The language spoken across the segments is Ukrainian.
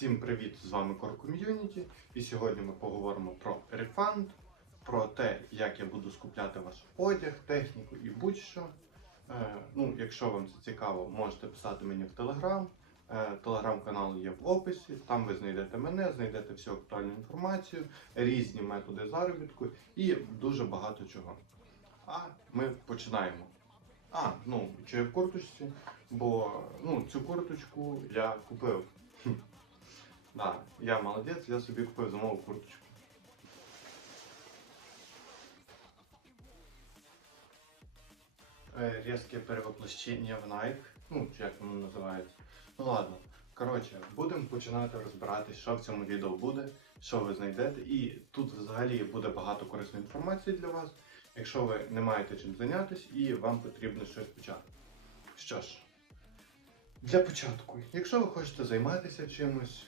Всім привіт! З вами Core Community. І сьогодні ми поговоримо про рефанд, про те, як я буду скупляти ваш одяг, техніку і будь-що. Е, ну, якщо вам це цікаво, можете писати мені в Telegram. Е, Телеграм-канал є в описі. Там ви знайдете мене, знайдете всю актуальну інформацію, різні методи заробітку і дуже багато чого. А ми починаємо. А, ну, чи я в курточці, бо ну, цю курточку я купив. Да, я молодець, я собі купив зимову курточку. Е, Різке перевоплощення в Nike, ну, як воно називається. Ну ладно. Коротше, будемо починати розбиратись, що в цьому відео буде, що ви знайдете. І тут взагалі буде багато корисної інформації для вас, якщо ви не маєте чим зайнятися і вам потрібно щось почати. Що ж, для початку, якщо ви хочете займатися чимось,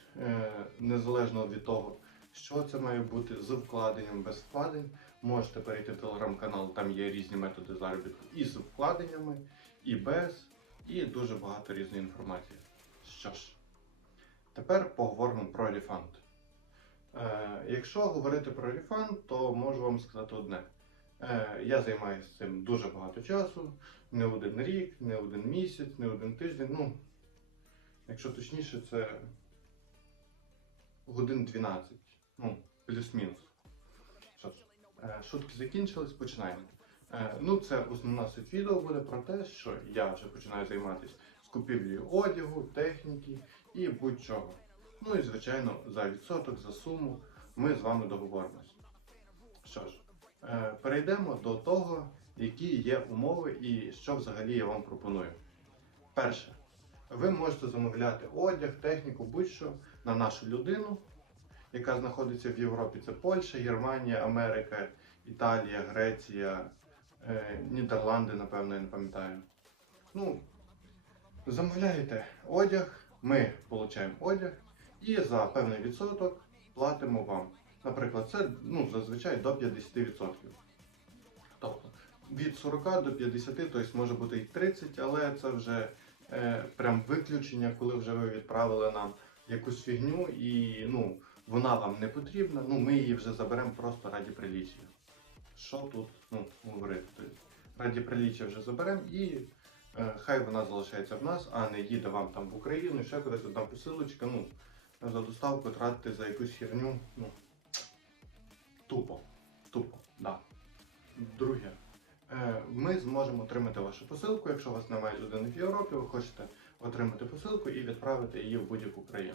незалежно від того, що це має бути з вкладенням, без вкладень, можете перейти в телеграм-канал, там є різні методи заробітку і з вкладеннями, і без, і дуже багато різної інформації. Що ж, тепер поговоримо про рефанд. Е, якщо говорити про рефанд, то можу вам сказати одне. Е, я займаюся цим дуже багато часу, не один рік, не один місяць, не один тиждень. Ну, якщо точніше, це годин 12, ну, плюс-мінус. Е, шутки закінчились, починаємо. Е, ну, це основна суть відео буде про те, що я вже починаю займатися з купівлею одягу, техніки і будь-чого. Ну і звичайно, за відсоток, за суму ми з вами договоримось. Що ж, е, перейдемо до того, які є умови і що взагалі я вам пропоную. Перше, ви можете замовляти одяг, техніку, будь-що на нашу людину, яка знаходиться в Європі. Це Польща, Германія, Америка, Італія, Греція, е, Нідерланди, напевно, я не пам'ятаю. Ну, замовляєте одяг, ми отримуємо одяг і за певний відсоток платимо вам. Наприклад, це ну, зазвичай до 50%. Тобто від 40 до 50, тобто може бути і 30, але це вже е, прям виключення, коли вже ви відправили нам якусь фігню і ну, вона вам не потрібна, ну ми її вже заберемо просто раді приліччя. Що тут ну, говорити? Раді приліччя вже заберемо і е, хай вона залишається в нас, а не їде вам там в Україну, ще кудись одна посилочка, ну, за доставку тратити за якусь херню, ну, тупо. Тупо, да. Друге. Е, Ми зможемо отримати вашу посилку, якщо у вас немає людини в Європі, ви хочете отримати посилку і відправити її в будь-яку країну.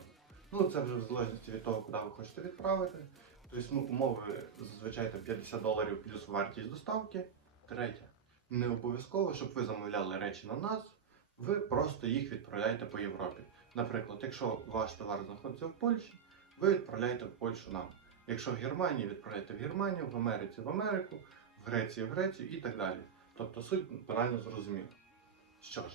Ну, це вже в залежності від того, куди ви хочете відправити. Тобто, ну, умови зазвичай там 50 доларів плюс вартість доставки. Третє. Не обов'язково, щоб ви замовляли речі на нас, ви просто їх відправляєте по Європі. Наприклад, якщо ваш товар знаходиться в Польщі, ви відправляєте в Польщу нам. Якщо в Германії відправляєте в Германію, в Америці в Америку, Греції в Грецію і так далі. Тобто суть правильно зрозуміла. Що ж,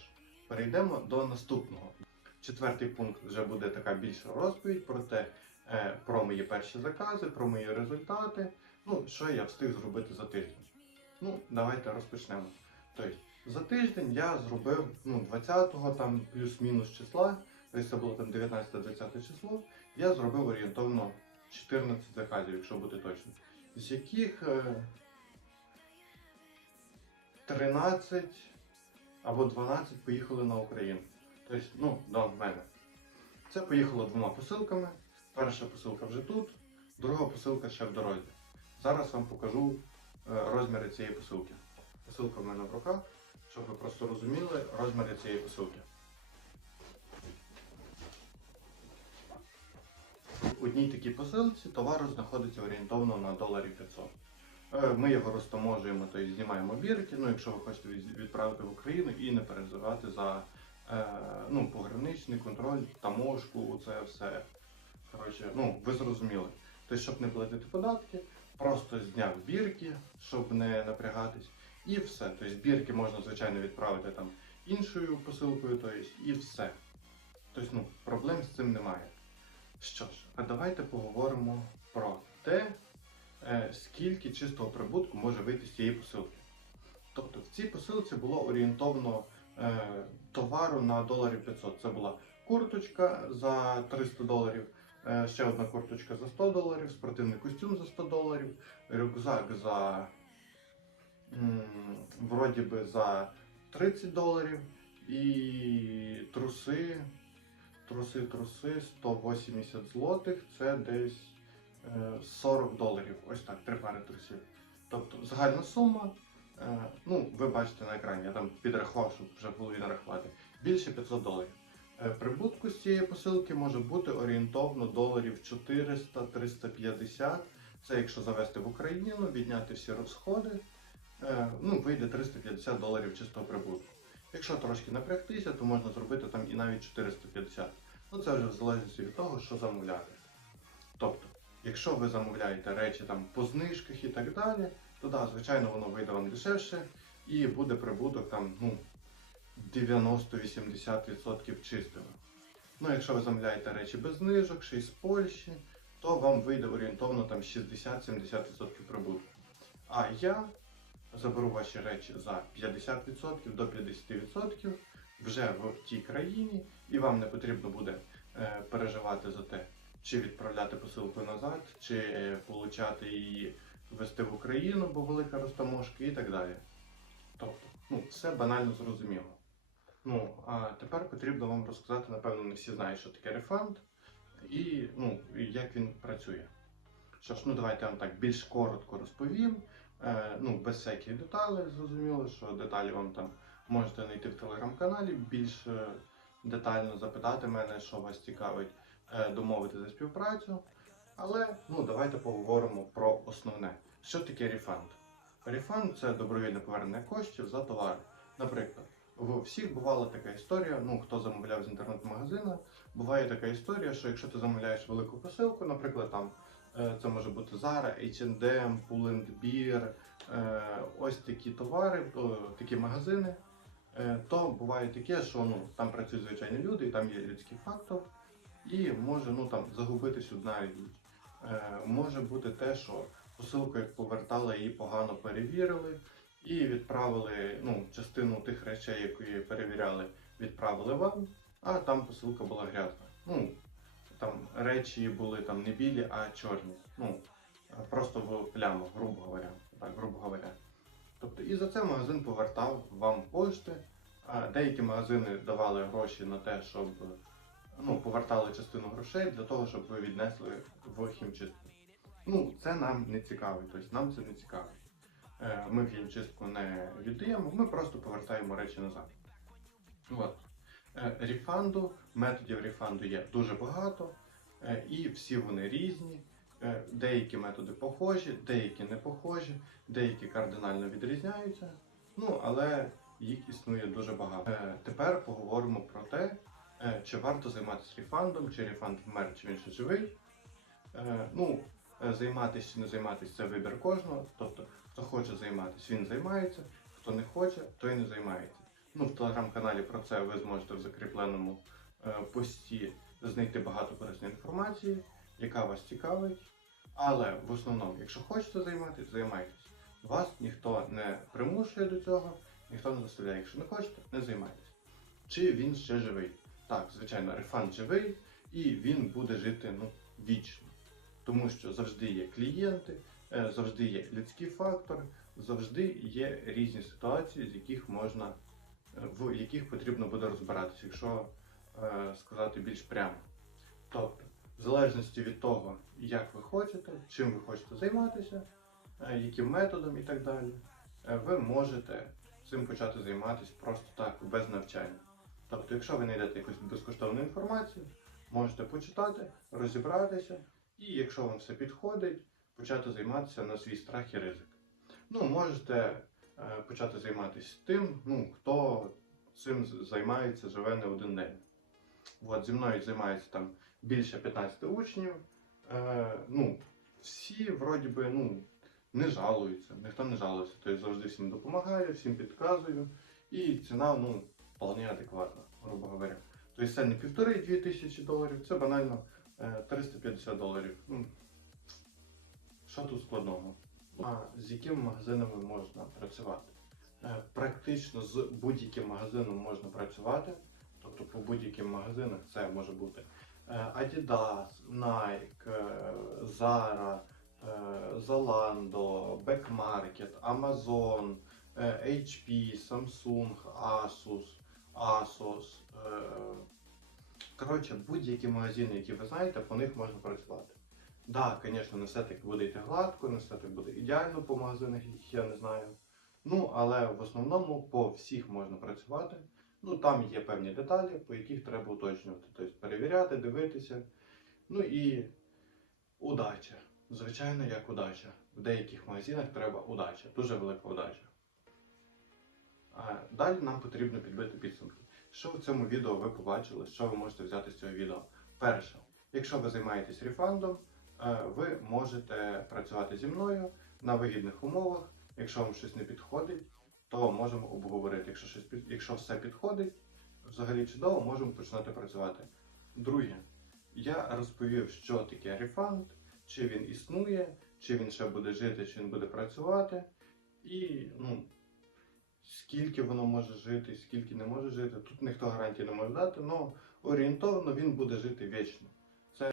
перейдемо до наступного. Четвертий пункт вже буде така більша розповідь про те, е, про мої перші закази, про мої результати. Ну, що я встиг зробити за тиждень. Ну, давайте розпочнемо. Тобто, за тиждень я зробив ну, 20-го там плюс-мінус числа, тобто це було там 19-20 число, я зробив орієнтовно 14 заказів, якщо бути точним. З яких е, 13 або 12 поїхали на Україну. Тобто, ну, до мене. Це поїхало двома посилками. Перша посилка вже тут, друга посилка ще в дорозі. Зараз вам покажу е, розміри цієї посилки. Посилка в мене в руках, щоб ви просто розуміли розміри цієї посилки. В одній такій посилці товар знаходиться орієнтовно на доларів 500. Е, Ми його розтаможуємо, тобто знімаємо бірки, ну якщо ви хочете відправити в Україну і не переживати за е, ну, пограничний контроль, таможку, це все. Коротше, ну, ви зрозуміли. Тобто, щоб не платити податки, просто зняв бірки, щоб не напрягатись, і все. Тобто бірки можна, звичайно, відправити там іншою посилкою, тобто, і все. Тобто, ну, проблем з цим немає. Що ж, а давайте поговоримо про те, скільки чистого прибутку може вийти з цієї посилки. Тобто в цій посилці було орієнтовно е, товару на доларів 500. Це була курточка за 300 доларів, е, ще одна курточка за 100 доларів, спортивний костюм за 100 доларів, рюкзак за вроді би за 30 доларів і труси, труси, труси 180 злотих, це десь е, 40 доларів. Ось так, три пари трусів. Тобто загальна сума, е, ну ви бачите на екрані, я там підрахував, щоб вже в голові нарахувати, більше 500 доларів. Е, Прибутку з цієї посилки може бути орієнтовно доларів 400-350. Це якщо завести в Україну, відняти всі розходи, е, ну вийде 350 доларів чистого прибутку. Якщо трошки напрягтися, то можна зробити там і навіть 450. Ну це вже в залежності від того, що замовляти. Якщо ви замовляєте речі там по знижках і так далі, то да, звичайно, воно вийде вам дешевше і буде прибуток там ну, 90-80% чистого. Ну, якщо ви замовляєте речі без знижок, ще й з Польщі, то вам вийде орієнтовно там 60-70% прибутку. А я заберу ваші речі за 50% до 50% вже в тій країні, і вам не потрібно буде е, переживати за те, чи відправляти посилку назад, чи е, получати її вести в Україну, бо велика розтаможка і так далі. Тобто, ну, все банально зрозуміло. Ну, а тепер потрібно вам розказати, напевно, не всі знають, що таке рефанд і, ну, як він працює. Що ж, ну давайте я вам так більш коротко розповім. Е, ну, без всяких деталей, зрозуміло, що деталі вам там можете знайти в телеграм-каналі, більш е, детально запитати мене, що вас цікавить, домовити за співпрацю. Але ну, давайте поговоримо про основне. Що таке рефанд? Рефанд це добровільне повернення коштів за товар. Наприклад, у всіх бувала така історія, ну хто замовляв з інтернет-магазину, буває така історія, що якщо ти замовляєш велику посилку, наприклад, там е, це може бути Zara, H&M, Pull&Bear, е, ось такі товари, такі магазини, е, то буває таке, що ну, там працюють звичайні люди, і там є людський фактор, і може ну, там, загубитись одна річ. Е, може бути те, що посилку, як повертали, її погано перевірили, і відправили ну, частину тих речей, які перевіряли, відправили вам, а там посилка була грязна. Ну, там речі були там не білі, а чорні. Ну, просто в плямах, грубо говоря. Так, грубо говоря. Тобто і за це магазин повертав вам кошти, деякі магазини давали гроші на те, щоб ну, повертали частину грошей для того, щоб ви віднесли в хімчистку. Ну, це нам не цікавить, тобто нам це не цікавить. Е, Ми в хімчистку не віддаємо, ми просто повертаємо речі назад. От. Е, Рефанду, методів рефанду є дуже багато, е, і всі вони різні. Деякі методи похожі, деякі не похожі, деякі кардинально відрізняються. Ну, але їх існує дуже багато. Тепер поговоримо про те, чи варто займатися рефандом, чи рефанд вмер, чи він ще живий. Е, Ну, е, займатися чи не займатися це вибір кожного. Тобто, хто хоче займатися, він займається, хто не хоче, той не займається. Ну, в телеграм-каналі про це ви зможете в закріпленому е, пості знайти багато корисної інформації, яка вас цікавить. Але в основному, якщо хочете займатися, займайтесь. Вас ніхто не примушує до цього, ніхто не заставляє. Якщо не хочете, не займайтесь. Чи він ще живий? Так, звичайно, рефанд живий і він буде жити ну, вічно. Тому що завжди є клієнти, е, завжди є людський фактор, завжди є різні ситуації, з яких можна, е, в яких потрібно буде розбиратися, якщо е, сказати більш прямо. Тобто, в залежності від того, як ви хочете, чим ви хочете займатися, яким методом і так далі, ви можете цим почати займатися просто так, без навчання. Тобто, якщо ви знайдете якусь безкоштовну інформацію, можете почитати, розібратися, і якщо вам все підходить, почати займатися на свій страх і ризик. Ну, можете е, почати займатися тим, ну, хто цим займається, живе не один день. От, зі мною займається там більше 15 учнів. Е, ну, всі вроді би ну, не жалуються, ніхто не жалується. Тобто завжди всім допомагаю, всім підказую. І ціна ну, вполне адекватна, грубо говоря. Тобто це не півтори-дві тисячі доларів, це банально е, 350 доларів. Ну, що тут складного? А з якими магазинами можна працювати? Е, Практично з будь-яким магазином можна працювати. Тобто по будь-яким магазинах це може бути е, Adidas, Nike, е, Zara, е, Zalando, Back Market, Amazon, е, HP, Samsung, Asus, Asos. е, Коротше, будь-які магазини, які ви знаєте, по них можна працювати. Так, звісно, не все так буде йти гладко, не все так буде ідеально по магазинах, я не знаю. Ну, але в основному по всіх можна працювати. Ну, там є певні деталі, по яких треба уточнювати. Тобто перевіряти, дивитися. Ну і удача. Звичайно, як удача. В деяких магазинах треба удача, дуже велика удача. Далі нам потрібно підбити підсумки. Що в цьому відео ви побачили, що ви можете взяти з цього відео? Перше, якщо ви займаєтесь рефандом, е, ви можете працювати зі мною на вигідних умовах. Якщо вам щось не підходить, то можемо обговорити. Якщо щось якщо все підходить, взагалі чудово, можемо починати працювати. Друге, я розповів, що таке рефанд, чи він існує, чи він ще буде жити, чи він буде працювати, і ну, скільки воно може жити, скільки не може жити. Тут ніхто гарантії не може дати, але орієнтовно він буде жити вічно. Це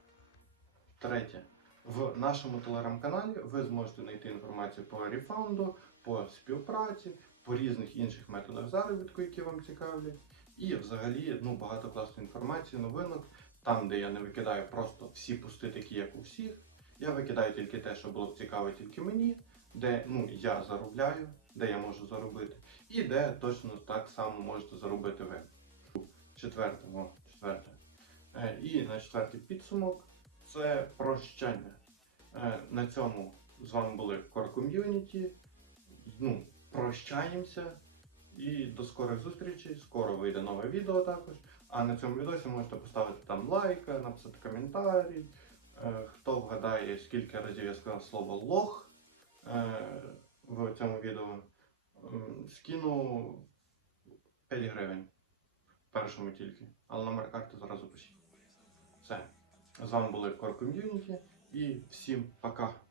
третє. В нашому телеграм-каналі ви зможете знайти інформацію по рефаунду, по співпраці, по різних інших методах заробітку, які вам цікавлять. І взагалі ну, багато класної інформації, новинок, там, де я не викидаю просто всі пусти такі, як у всіх. Я викидаю тільки те, що було б цікаво тільки мені, де ну, я заробляю, де я можу заробити, і де точно так само можете заробити ви. Четверте, о, четверте. Е, і на четвертий підсумок це прощання. Е, на цьому з вами були Core Community. Ну, прощаємося і до скорих зустрічей. Скоро вийде нове відео також. А на цьому відео можете поставити там лайк, написати коментарі. Е, Хто вгадає, скільки разів я сказав слово лох в цьому відео, скину 5 гривень. Першому тільки. Але номер карти зразу пишіть. Все. З вами були Core Community і всім пока.